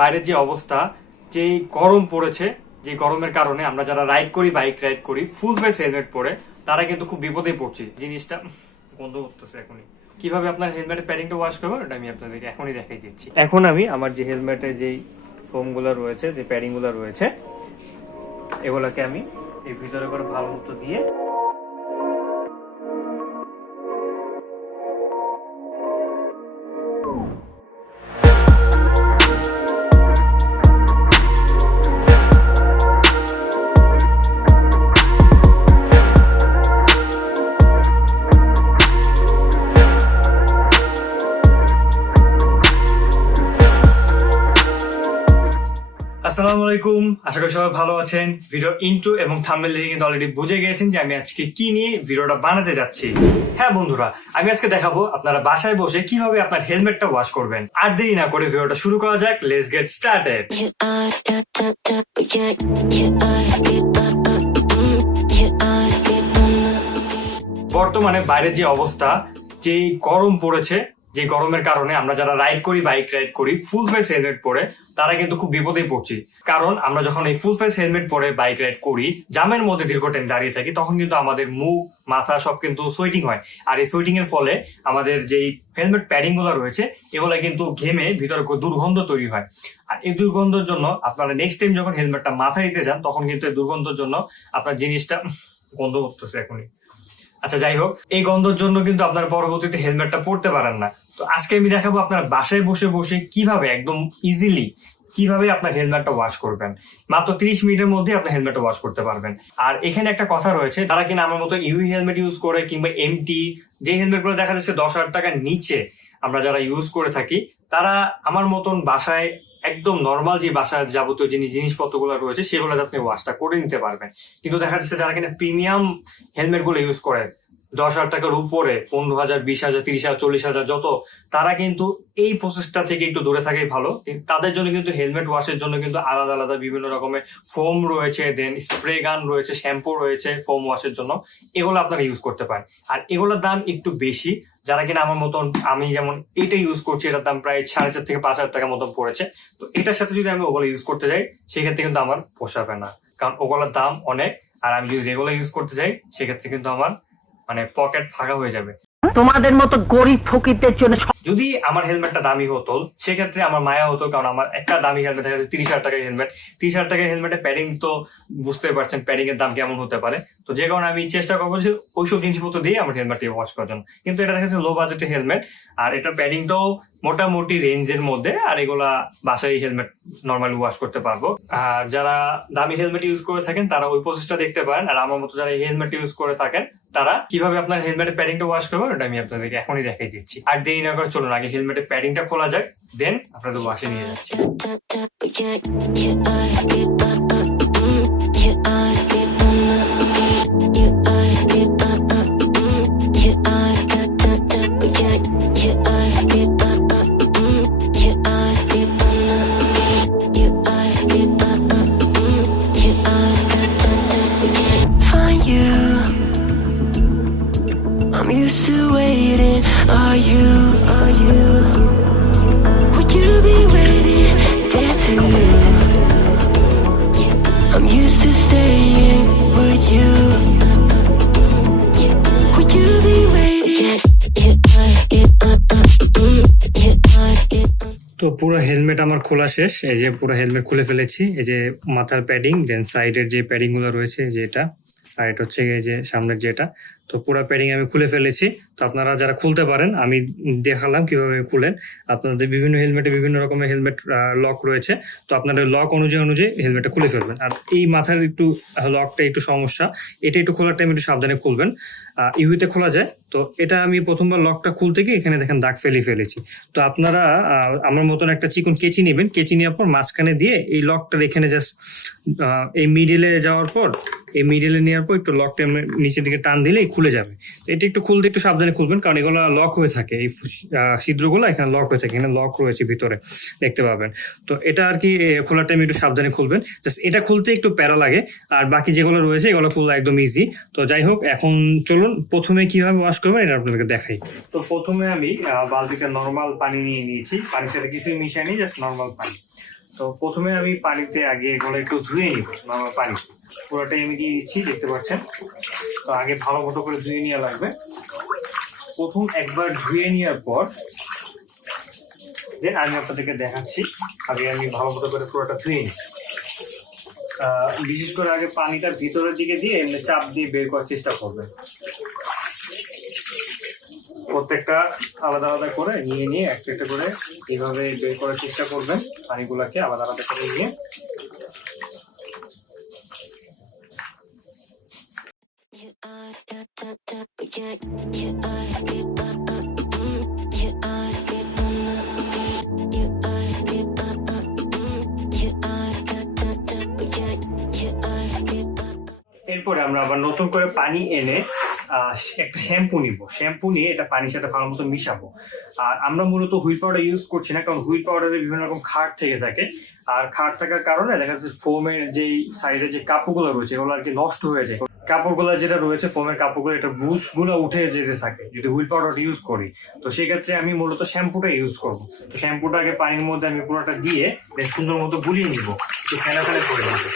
বাইরের যে অবস্থা, যে গরম পড়েছে, যে গরমের কারণে আমরা যারা রাইড করি, বাইক রাইড করি ফুল ফেস হেলমেট পরে, তারা কিন্তু খুব বিপদে পড়ছি। জিনিসটা বন্ধ করতেছে এখনই। কিভাবে আপনার হেলমেটের প্যাডিংটা ওয়াশ করবেন এটা আমি আপনাদেরকে এখনই দেখাই দিচ্ছি। এখন আমি আমার যে হেলমেটের যে ফোম গুলো রয়েছে, যে প্যাডিং গুলো রয়েছে, এগুলাকে আমি এই ভিতরে করে ভালো মতো দিয়ে আসসালামু আলাইকুম, আশা করি সবাই ভালো আছেন। ভিডিও ইন্ট্রো এবং থাম্বনেল দেখে কিন্তু অলরেডি বুঝে গেছেন যে আমি আজকে কি নিয়ে ভিডিওটা বানাতে যাচ্ছি। হ্যাঁ বন্ধুরা, আমি আজকে দেখাবো আপনারা বাসায় বসে কিভাবে আপনার হেলমেটটা ওয়াশ করবেন। আর দেরি না করে ভিডিওটা শুরু করা যাক। Let's get started. বর্তমানে বাইরের যে অবস্থা, যে গরম পড়েছে, যে গরমের কারণে আমরা যারা রাইড করি, বাইক রাইড করি ফুল ফেস হেলমেট পরে, তারা কিন্তু খুব বিপদে পড়ছি। কারণ আমরা যখন এই ফুল ফেস হেলমেট পরে বাইক রাইড করি, জামের মধ্যে দীর্ঘ টাইম দাঁড়িয়ে থাকি, তখন কিন্তু আমাদের মুখ, মাথা সব কিন্তু সোয়েটিং হয়। আর এই সোয়েটিং এর ফলে আমাদের যেই হেলমেট প্যাডিং গুলো রয়েছে, এগুলো কিন্তু ঘেমে ভিতরে দুর্গন্ধ তৈরি হয়। আর এই দুর্গন্ধের জন্য আপনারা নেক্সট টাইম যখন হেলমেটটা মাথায় দিতে যান, তখন কিন্তু এই দুর্গন্ধের জন্য আপনার জিনিসটা গন্ধ করতেছে এখনই। আচ্ছা, যাই হোক, এই গন্ধের জন্য কিন্তু আপনার পরবর্তীতে হেলমেটটা পরতে পারেন না। তো আজকে আমি দেখাবো আপনার বাসায় বসে বসে কিভাবে একদম ইজিলি কিভাবে আপনার হেলমেটটা ওয়াশ করবেন। মাত্র 30 মিনিটের মধ্যে আপনার হেলমেটটা ওয়াশ করতে পারবেন। আর এখানে একটা কথা রয়েছে, তারা কিনা আমার মতো ইউই হেলমেট ইউজ করে কিংবা এমটি, যে হেলমেট গুলো দেখা যাচ্ছে 10,000 টাকার নিচে আমরা যারা ইউজ করে থাকি, তারা আমার মতন বাসায় একদম নর্মাল যে বাসায় যাবতীয় যে জিনিসপত্রগুলো রয়েছে সেগুলো আপনি ওয়াশটা করে নিতে পারবেন। কিন্তু দেখা যাচ্ছে যারা কিনা প্রিমিয়াম হেলমেট গুলো ইউজ করে 10,000 টাকার উপরে, 15,000, 20,000, 30,000, 40,000 যত, তারা কিন্তু এই প্রসেসটা থেকে একটু দূরে থাকাই ভালো। তাদের জন্য কিন্তু হেলমেট ওয়াশের জন্য কিন্তু আলাদা আলাদা বিভিন্ন রকমের ফোম রয়েছে, দেন স্প্রে গান রয়েছে, শ্যাম্পু রয়েছে ফোম ওয়াশের জন্য, এগুলো আপনারা ইউজ করতে পারেন। আর এগুলোর দাম একটু বেশি। যারা কিনা আমার মতন, আমি যেমন এটা ইউজ করছি, এটার দাম প্রায় 4,500 থেকে 5,000 টাকার মতন পড়েছে। তো এটার সাথে যদি আমি ওগুলো ইউজ করতে যাই, সেক্ষেত্রে কিন্তু আমার পোষাবে না, কারণ ওগুলোর দাম অনেক। আর আমি যদি রেগুলার ইউজ করতে যাই, সেক্ষেত্রে কিন্তু আমার পকেট ফাঁকা হয়ে যাবে। তোমাদের মতো গরিব ফকিরদের জন্য যদি আমার হেলমেটটা দামি হতো, সেক্ষেত্রে আমার মায়া হতো, কারণ আমার একটা দামি হেলমেট দেখা যাচ্ছে 30,000 টাকার হেলমেট। 30,000 টাকার হেলমেটের প্যাডিং তো বুঝতে পারছেন প্যাডিং এর দাম কেমন হতে পারে। তো যে কারণে আমি চেষ্টা করবো যে ওইসব জিনিসপত্র দিয়ে আমার হেলমেটটি ওয়াশ করার জন্য। কিন্তু এটা দেখা যাচ্ছে লো বাজেটের হেলমেট, আর এটা প্যাডিংটাও মোটামুটি রেঞ্জের মধ্যে, আর এগুলা বাসায় হেলমেট নর্মালি ওয়াশ করতে পারবো। আর যারা দামি হেলমেট ইউজ করে থাকেন, তারা ওই প্রসেসটা দেখতে পারেন। আর আমার মতো যারা এই হেলমেট ইউজ করে থাকেন, তারা কিভাবে আপনার হেলমেটের প্যাডিংটা ওয়াশ করবেন এটা আমি আপনাদেরকে এখনই দেখাই দিচ্ছি। আর দেরি না করে চলুন আগে হেলমেটের প্যাডিংটা খোলা যাক, দেন আপনাদের ওয়াশে নিয়ে যাচ্ছি। Are you? Would you be waiting there too? I'm used to staying. Would you? Would you be waiting? তো পুরো হেলমেট আমার খোলা শেষ। এই যে পুরো হেলমেট খুলে ফেলেছি। এই যে মাথার প্যাডিং, দেন সাইডের যে প্যাডিং গুলো রয়েছে, যে এটা, আর এটা হচ্ছে এই যে সামনের যেটা। তো পুরো প্যাডিং আমি খুলে ফেলেছি। তো আপনারা যারা খুলতে পারেন, আমি দেখালাম কিভাবে খুলেন। আপনাদের বিভিন্ন হেলমেটে বিভিন্ন রকমের হেলমেট লক রয়েছে, তো আপনাদের লক অনুযায়ী হেলমেটটা খুলে ফেলবেন। আর এই মাথার একটু লকটা একটু সমস্যা, এটা একটু খোলার টাইম একটু সাবধানে খুলবেন। ইউতে খোলা যায়। তো এটা আমি প্রথমবার লকটা খুলতে গিয়ে এখানে দেখেন দাগ ফেলেছি। তো আপনারা আমার মতন একটা চিকন কেচি নেবেন, কেচি নেওয়ার পর মাঝখানে দিয়ে এই লকটা এখানে জাস্ট এই মিডিলে যাওয়ার পর, এই মিডিলে নেওয়ার পর একটু লকটা নিচের দিকে টান দিলেই খুলে যাবে। এটা একটু খুলতে একটু সাবধানে খুলবেন, কারণ এগুলো লক হয়ে থাকে, এই ছিদ্রগুলো এখানে লক হয়ে থাকে, এখানে লক রয়েছে ভিতরে দেখতে পাবেন। তো এটা আর কি খোলার টাইম একটু সাবধানে খুলবেন। জাস্ট এটা খুলতে একটু প্যারা লাগে, আর বাকি যেগুলো রয়েছে এগুলো খোলা একদম ইজি। তো যাই হোক, এখন চলুন প্রথমে কিভাবে ওয়াশ করবেন এটা আপনাদেরকে দেখাই। তো প্রথমে আমি বালতিটা নর্মাল পানি নিয়ে নিয়েছি, পানির সাথে কিছুই মিশাইনি, জাস্ট নর্মাল পানি। তো প্রথমে আমি পানিতে আগে এগুলো একটু ধুয়ে নিব, নর্মাল পানি পুরোটাই আমি দিয়ে দিচ্ছি, দেখতে পাচ্ছেন। তো আগে ভালো মতো করে ধুয়ে নেওয়া লাগবে। প্রথম একবার ধুয়ে নেওয়ার পর দেন আমি আপনাদেরকে দেখাচ্ছি। আগে আমি ভালো মতো করে পুরোটা ধুয়ে নিই। বিশেষ করে আগে পানিটা ভিতরের দিকে দিয়ে এমনি চাপ দিয়ে বের করার চেষ্টা করবেন। প্রত্যেকটা আলাদা আলাদা করে নিয়ে একটা একটা করে এইভাবে বের করার চেষ্টা করবেন, পানিগুলোকে আলাদা আলাদা করে নিয়ে। এরপরে আমরা আবার নতুন করে পানি এনে একটা শ্যাম্পু নিব। শ্যাম্পু নিয়ে এটা পানির সাথে ভালো মতো মিশাবো। আর আমরা মূলত হুইল পাউডার ইউজ করছি না, কারণ হুইল পাউডারে বিভিন্ন রকম খাট থেকে থাকে। আর খাট থাকার কারণে দেখা যাচ্ছে ফোমের যেই সাইডে যে কাপড়গুলো রয়েছে এগুলো আর কি নষ্ট হয়ে যায়। কাপড়গুলো যেটা রয়েছে ফোমের কাপড়গুলো, এটা বুশগুলো উঠে যেতে থাকে যদি হুইল পাউডার ইউজ করি। তো সেক্ষেত্রে আমি মূলত শ্যাম্পুটা ইউজ করবো। তো শ্যাম্পুটাকে পানির মধ্যে আমি পুরোটা দিয়ে সুন্দর মতো গুলিয়ে নিব, একটু ফেনা ফেনা করে নেবো।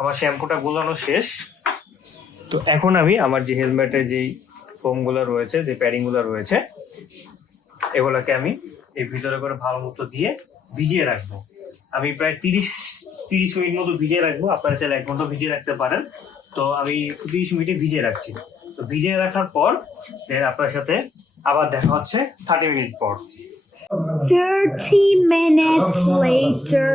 আমার শ্যাম্পুটা গোলানো শেষ। তো এখন আমি আমার যে হেলমেটের যেই ফোমগুলো রয়েছে, যে প্যাডিংগুলো রয়েছে, এগুলোকে আমি এই ভিতরে করে ভালো মতো দিয়ে ভিজিয়ে রাখবো। আমি প্রায় 30 মিনিট মতো ভিজিয়ে রাখবো। আপনারা চাইলে 1 ঘন্টা ভিজিয়ে রাখতে পারেন। তো আমি 30 মিনিটে ভিজিয়ে রাখছি। তো ভিজিয়ে রাখার পর আপনার সাথে আবার দেখা হচ্ছে 30 মিনিট পর। 30 minutes later.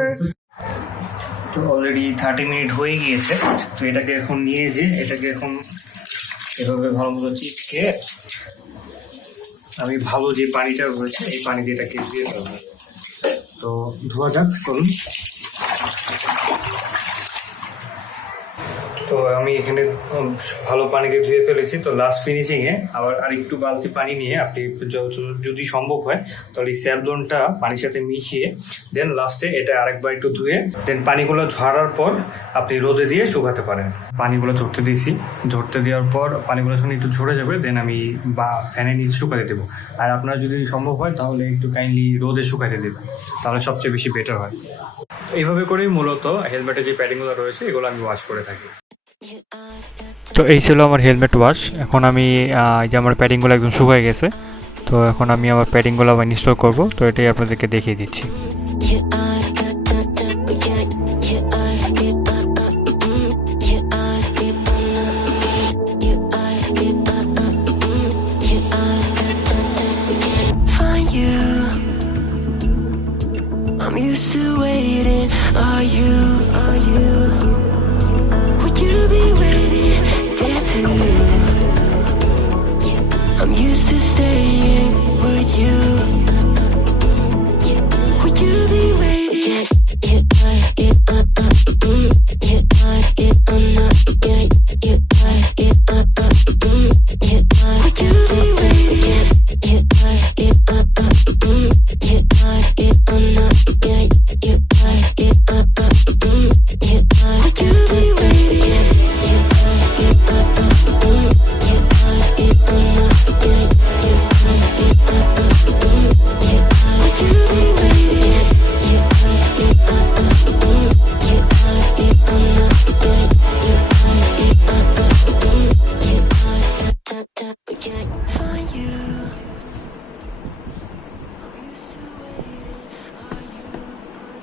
তো অলরেডি 30 মিনিট হয়ে গিয়েছে। তো এটাকে এখন নিয়ে এটাকে এখন এভাবে ভালো মতো চিপকে আমি ভালো যে পানিটা রয়েছে এই পানি দিয়ে এটাকে ধুয়ে ফেলবো। তো ধোয়া যাক, চলুন। তো আমি এখানে ভালো পানিকে ধুয়ে ফেলেছি। তো লাস্ট ফিনিশিং এ আবার আর একটু বালতি পানি নিয়ে আপনি যদি সম্ভব হয় তাহলে এই স্যাভলনটা পানির সাথে মিশিয়ে দেন লাস্টে এটা আরেকবার একটু ধুয়ে দেন পানিগুলো ঝরার পর আপনি রোদে দিয়ে শুকাতে পারেন। পানিগুলো ঝরতে দিয়েছি, ঝরতে দেওয়ার পর পানিগুলো যখন একটু ঝরে যাবে দেন আমি বা ফ্যানের নিচে শুকাতে দেবো। আর আপনার যদি সম্ভব হয় তাহলে একটু কাইন্ডলি রোদে শুকাতে দেবেন, তাহলে সবচেয়ে বেশি বেটার হয়। এইভাবে করেই মূলত হেলমেটের যে প্যাডিংগুলো রয়েছে এগুলো আমি ওয়াশ করে থাকি। তো এই ছিল আমার হেলমেট ওয়াশ। এখন আমি যে আমার প্যাডিংগুলো একদম শুকিয়ে গেছে, তো এখন আমি আমার প্যাডিংগুলো আবার ইনস্টল করব। তো এটাই আপনাদেরকে দেখিয়ে দিচ্ছি। Find you. I'm used to waiting. Are you? Would you be waiting there too? I'm used to staying. Would you? Would you be waiting?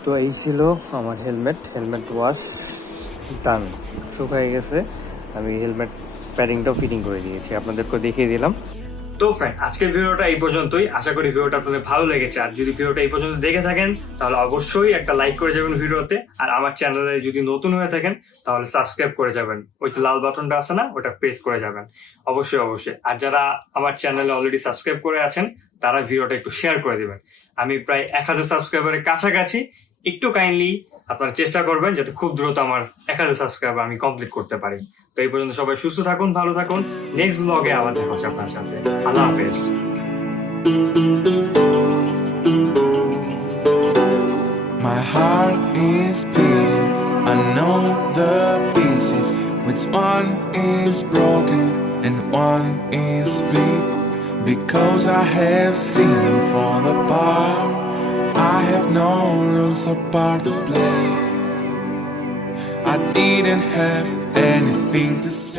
তো এই ছিল আমার হেলমেট ওয়াশ ডান, শুকিয়ে গেছে। আমি হেলমেট প্যাডিংটাও ফিটিং করে দিয়েছি, আপনাদেরকে দেখিয়ে দিলাম। তো ফ্রেন্ড, আজকের ভিডিওটা এই পর্যন্তই। আশা করি ভিডিওটা আপনাদের ভালো লেগেছে। আর যদি ভিডিওটা এই পর্যন্ত দেখে থাকেন তাহলে অবশ্যই একটা লাইক করে যাবেন ভিডিওতে। আর আমার চ্যানেলে যদি নতুন হয়ে থাকেন তাহলে সাবস্ক্রাইব করে যাবেন। ওই যে লাল বাটনটা আছে না, ওটা প্রেস করে যাবেন অবশ্যই। আর যারা আমার চ্যানেলে অলরেডি সাবস্ক্রাইব করে আছেন তারা ভিডিওটা একটু শেয়ার করে দিবেন। আমি প্রায় 1000 সাবস্ক্রাইবারের কাছাকাছি। একটু কাইন্ডলি আপনারা চেষ্টা করবেন যাতে খুব দ্রুত আমার 1000 সাবস্ক্রাইবার আমি কমপ্লিট করতে পারি। তো এই পর্যন্ত সবাই সুস্থ থাকুন, ভালো থাকুন। নেক্সট ব্লগে আবার দেখা হচ্ছে আপনার সাথে। আল্লাহ হাফেজ। My heart is beating. I know the pieces. Which one is broken and one is weak? Because I have seen them fall apart. I have no rules or part to play. I didn't have anything to say.